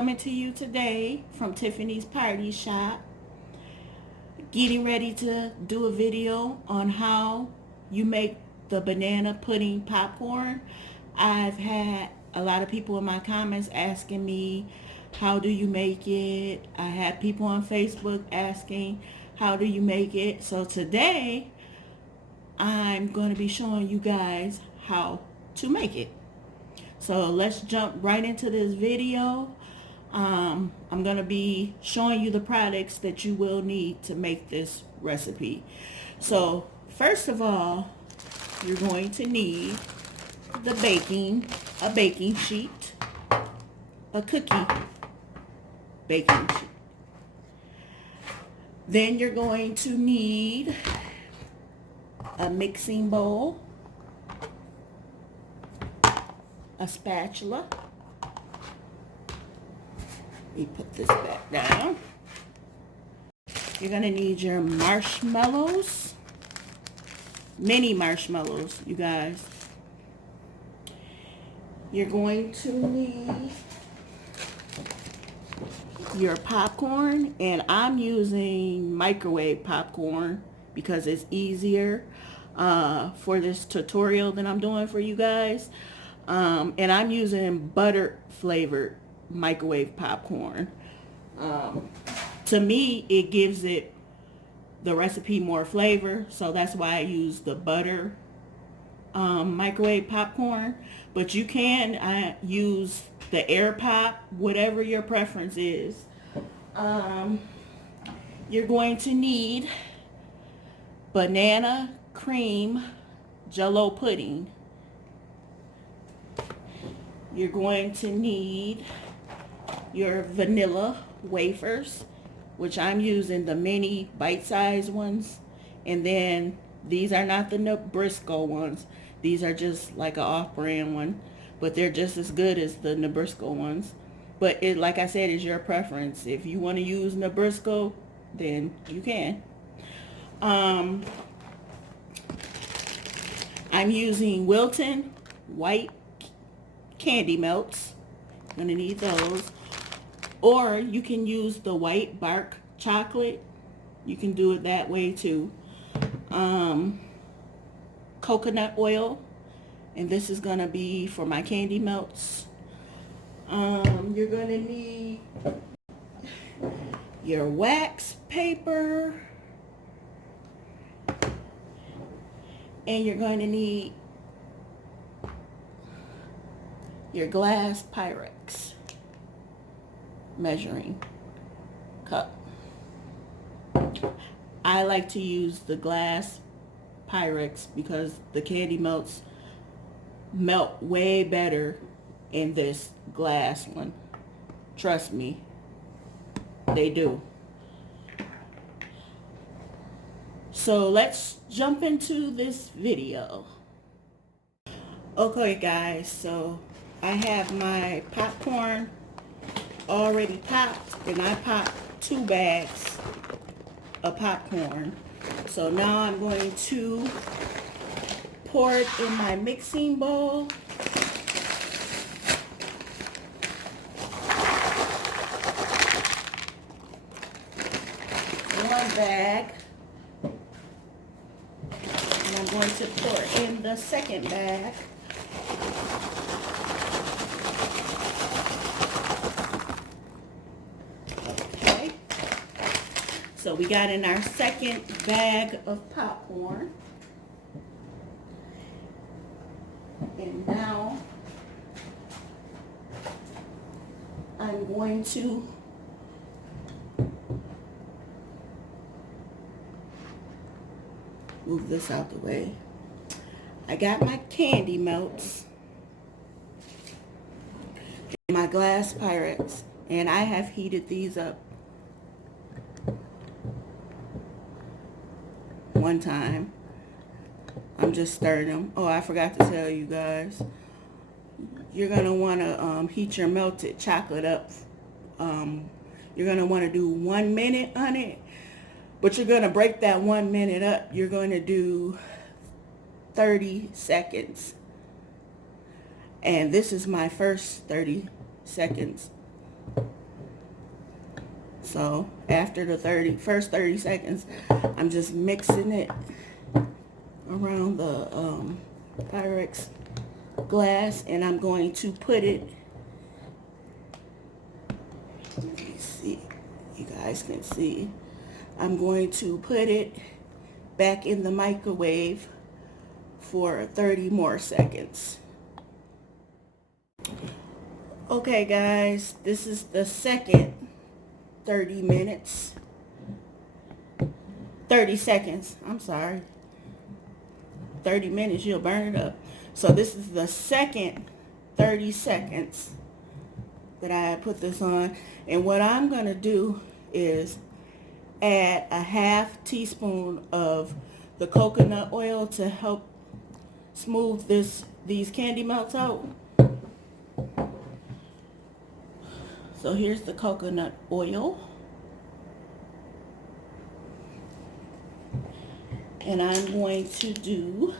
coming to you today from Tiffany's Party Shop. Getting ready to do a video on how you make the banana pudding popcorn. I've had a lot of people in my comments asking me, how do you make it? I had people on Facebook asking, how do you make it? So today, I'm going to be showing you guys how to make it. So let's jump right into this video. I'm going to be showing you the products that you will need to make this recipe. So first of all, you're going to need a baking sheet, a cookie baking sheet. Then you're going to need a mixing bowl, a spatula. Let me put this back down. You're going to need your marshmallows, mini marshmallows, you guys. You're going to need your popcorn, and I'm using microwave popcorn because it's easier for this tutorial that I'm doing for you guys. And I'm using butter flavored microwave popcorn. To me, it gives it the recipe more flavor, so that's why I use the butter microwave popcorn. But you can use the air pop, whatever your preference is. You're going to need banana cream jello pudding. You're going to need your vanilla wafers, which I'm using the mini bite-sized ones. And then these are not the Nabisco ones. These are just like an off-brand one, but they're just as good as the Nabisco ones. But it, like I said, is your preference. If you want to use Nabisco, then you can. I'm using Wilton white candy melts. I'm going to need those. Or you can use the white bark chocolate. You can do it that way too. Coconut oil, and this is going to be for my candy melts. You're going to need your wax paper, and you're going to need your glass Pyrex measuring cup. I like to use the glass Pyrex because the candy melts melt way better in this glass one. Trust me, they do. So let's jump into this video. Okay guys, so I have my popcorn already popped, and I popped 2 bags of popcorn. So now I'm going to pour it in my mixing bowl. One bag. And I'm going to pour in the second bag. Okay. So we got in our second bag of popcorn. And now I'm going to move this out the way. I got my candy melts and my glass Pyrex, and I have heated these up one time. I'm just stirring them. Oh, I forgot to tell you guys. You're going to want to heat your melted chocolate up. You're going to want to do 1 minute on it. But you're going to break that 1 minute up. You're going to do 30 seconds. And this is my first 30 seconds. So after the first 30 seconds, I'm just mixing it around the Pyrex glass, and I'm going to put it, let me see, you guys can see, I'm going to put it back in the microwave for 30 more seconds. Okay guys, this is the second 30 seconds, I'm sorry. 30 minutes, you'll burn it up. So this is the second 30 seconds that I put this on. And what I'm going to do is add a half teaspoon of the coconut oil to help smooth these candy melts out. So here's the coconut oil. And I'm going to do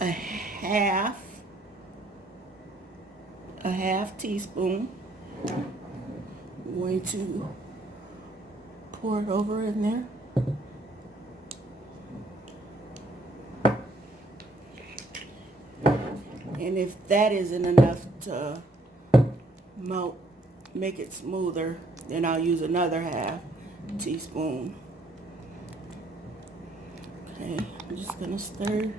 a half teaspoon. I'm going to pour it over in there. And if that isn't enough to make it smoother, then I'll use another half teaspoon. Okay, I'm just gonna stir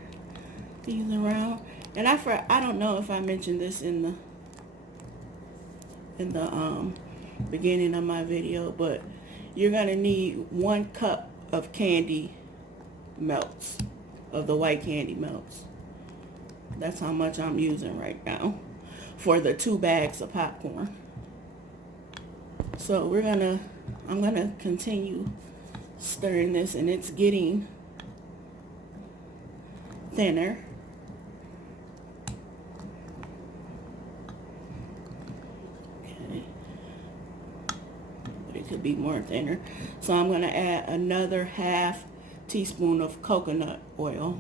these around. And I don't know if I mentioned this in the beginning of my video, but you're gonna need 1 cup of candy melts, of the white candy melts. That's how much I'm using right now for the 2 bags of popcorn. So I'm gonna continue stirring this, and it's getting thinner. Okay. But it could be more thinner. So I'm gonna add another half teaspoon of coconut oil.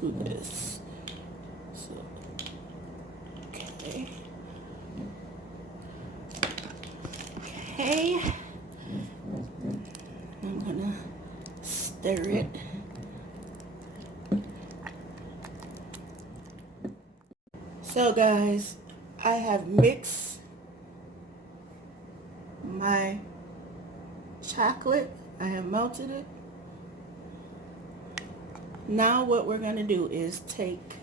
To this. So, okay. Okay. I'm gonna stir it. So guys, I have mixed my chocolate. I have melted it. Now what we're going to do is take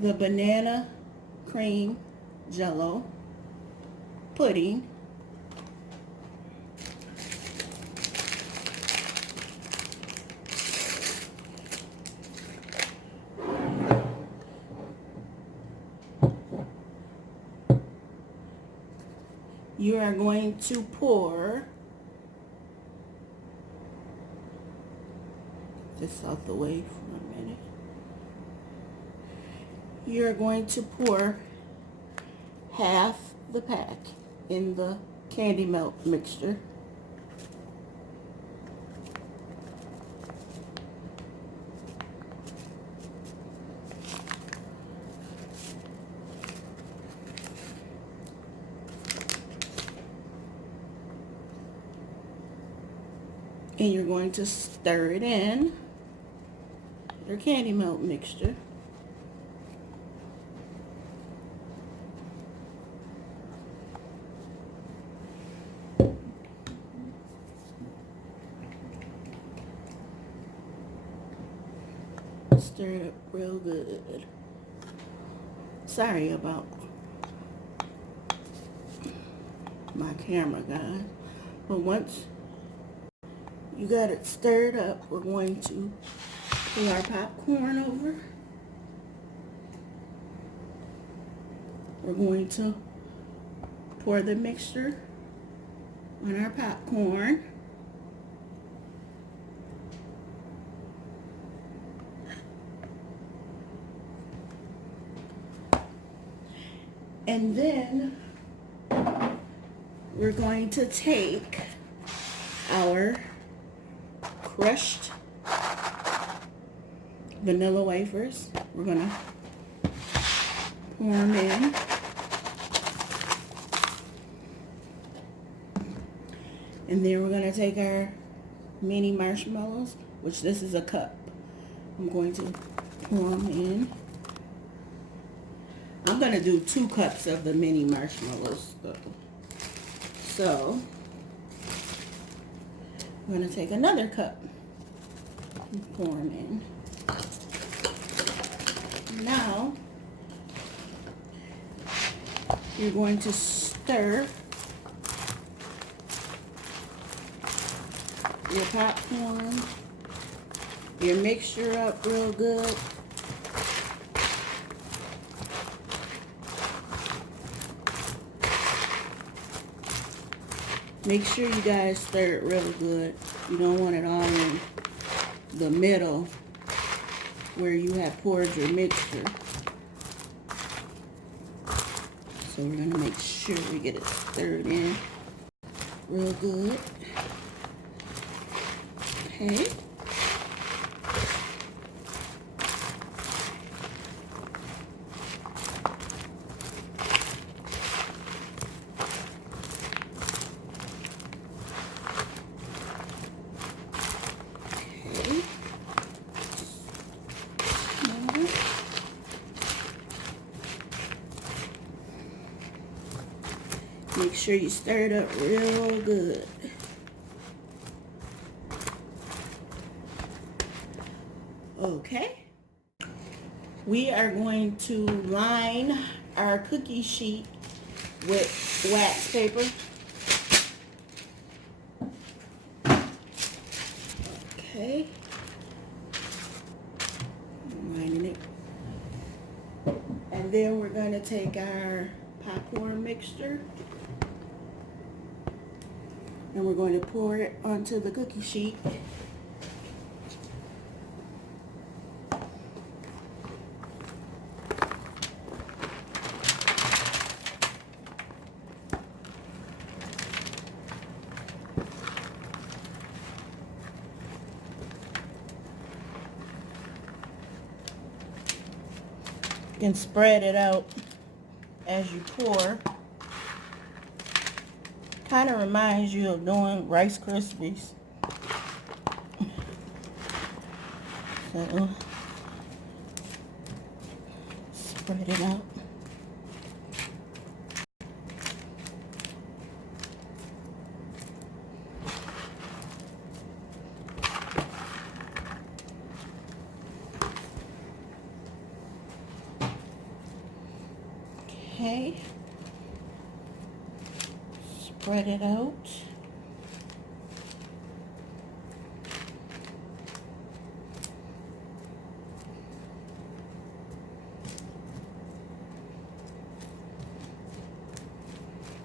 the banana cream jello pudding, you are going to pour this out the way for a minute. You're going to pour half the pack in the candy melt mixture. And you're going to stir it in your candy melt mixture. Stir it up real good. Sorry about my camera, guys. But once you got it stirred up, we're going to put our popcorn over. We're going to pour the mixture on our popcorn. And then we're going to take our crushed vanilla wafers. We're going to pour them in. And then we're going to take our mini marshmallows, which this is a cup. I'm going to pour them in. I'm going to do 2 cups of the mini marshmallows though. So I'm going to take another cup and pour them in. Now you're going to stir your popcorn, your mixture up real good. Make sure you guys stir it really good. You don't want it all in the middle where you have poured your mixture. So we're going to make sure we get it stirred in real good. Okay. Make sure you stir it up real good. Okay. We are going to line our cookie sheet with wax paper. Okay. Lining it. And then we're going to take our popcorn mixture and we're going to pour it onto the cookie sheet. You can spread it out as you pour. Kind of reminds you of doing Rice Krispies. So, spread it out. Okay. Spread it out.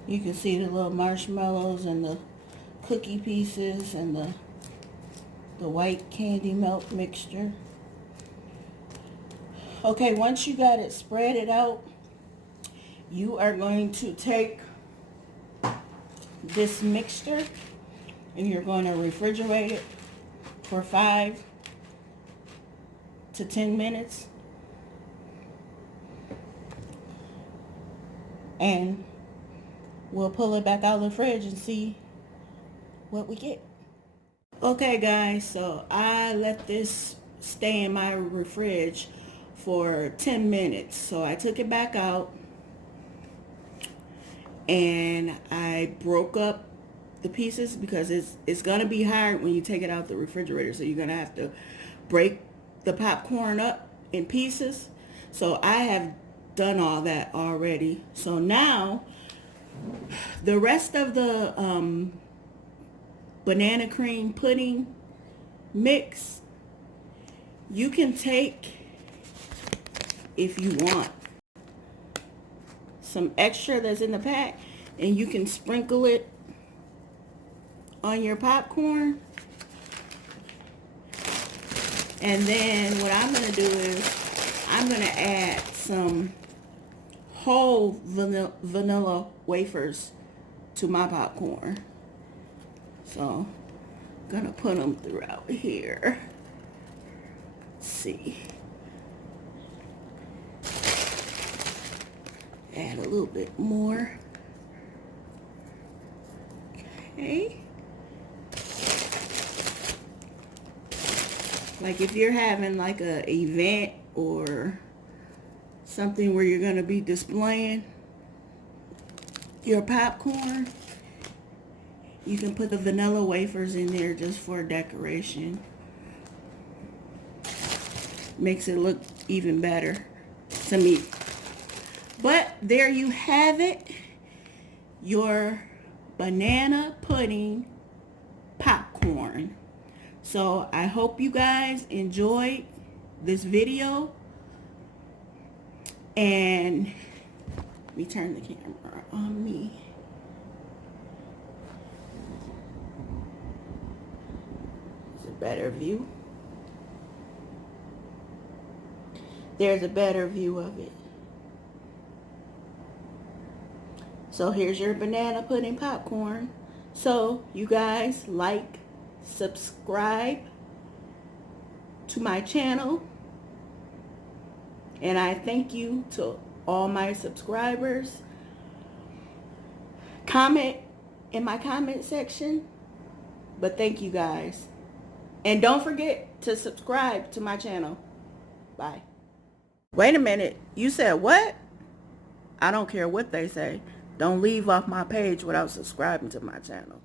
You can see the little marshmallows and the cookie pieces and the white candy melt mixture. Okay, once you got it spread it out, you are going to take this mixture and you're going to refrigerate it for 5 to 10 minutes. And we'll pull it back out of the fridge and see what we get. Okay guys, so I let this stay in my fridge for 10 minutes. So I took it back out and I broke up the pieces because it's gonna be hard when you take it out the refrigerator. So you're gonna have to break the popcorn up in pieces. So I have done all that already. So now the rest of the banana cream pudding mix, you can take, if you want, some extra that's in the pack and you can sprinkle it on your popcorn. And then what I'm going to do is I'm going to add some whole vanilla wafers to my popcorn. So I'm gonna put them throughout here. Let's see. Add a little bit more. Okay. Like if you're having like a event or something where you're gonna be displaying your popcorn, you can put the vanilla wafers in there just for decoration. Makes it look even better to me. But there you have it, your banana pudding popcorn. So I hope you guys enjoyed this video, and let me turn the camera on me. It's a better view. There's a better view of it. So here's your banana pudding popcorn. So you guys like, subscribe to my channel, and I thank you to all my subscribers. Comment in my comment section, but thank you guys, and don't forget to subscribe to my channel. Bye. Wait a minute, you said what? I don't care what they say. Don't leave off my page without subscribing to my channel.